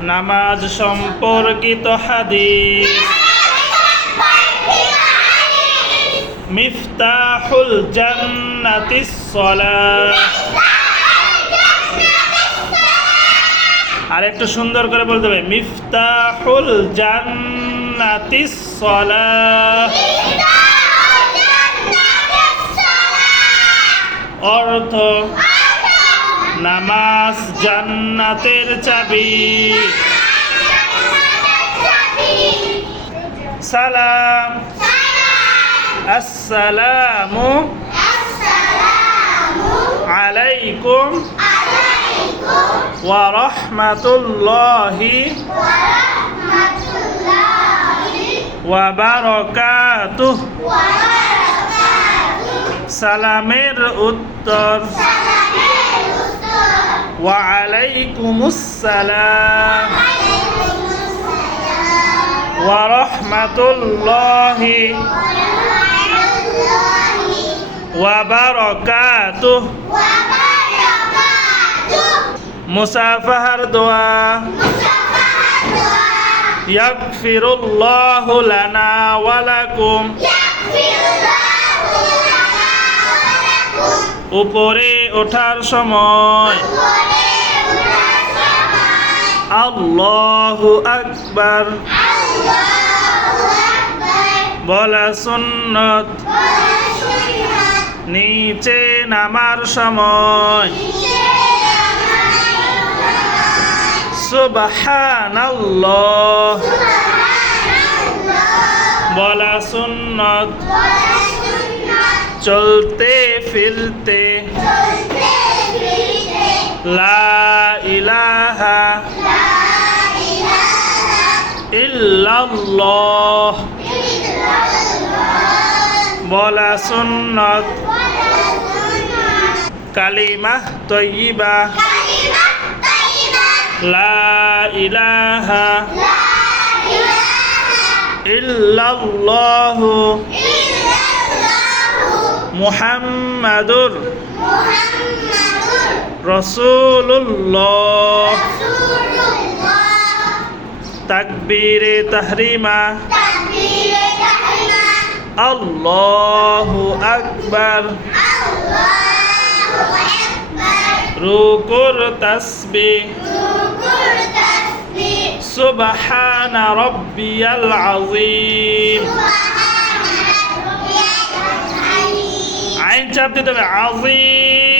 নামাজ সম্পর্কিত হাদিস। মিফতাহুল জান্নাতিস সালাহ। আর একটু সুন্দর করে বলতে হবে, মিফতাহুল জান্নাতিস সালাহ। অর্থ, নামাজ জান্নাতের চাবি। সালাম, আসসালামু আলাইকুম ওয়া রাহমাতুল্লাহি ওয়া বারাকাতুহু। সালামের উত্তর, ওয়া আলাইকুমুস সালাম ওয়া রাহমাতুল্লাহি ওয়া বারাকাতুহু। মুসাফাহার দোয়া। ইয়াগফিরুল্লাহু লানা ওয়া লাকুম। উপরে ওঠার সময় আল্লাহু আকবার বলা সুন্নত। নিচে নামার সময় সুবহানাল্লাহ বলা সুন্নত। চলতে ফিরতে লা ইলাহা ইল্লাল্লাহ বলা সুন্নত। কালিমাহ তয়্যিবা লা ইলাহা ইল্লাল্লাহু মুহাম্মাদুর রাসূলুল্লাহ। তাকবীরে তাহরিমা আল্লাহু আকবার। রুকুর তাসবিহ সুবহানা রাব্বিয়াল আযীম। আইন চাপ দিতে হবে, আযীম।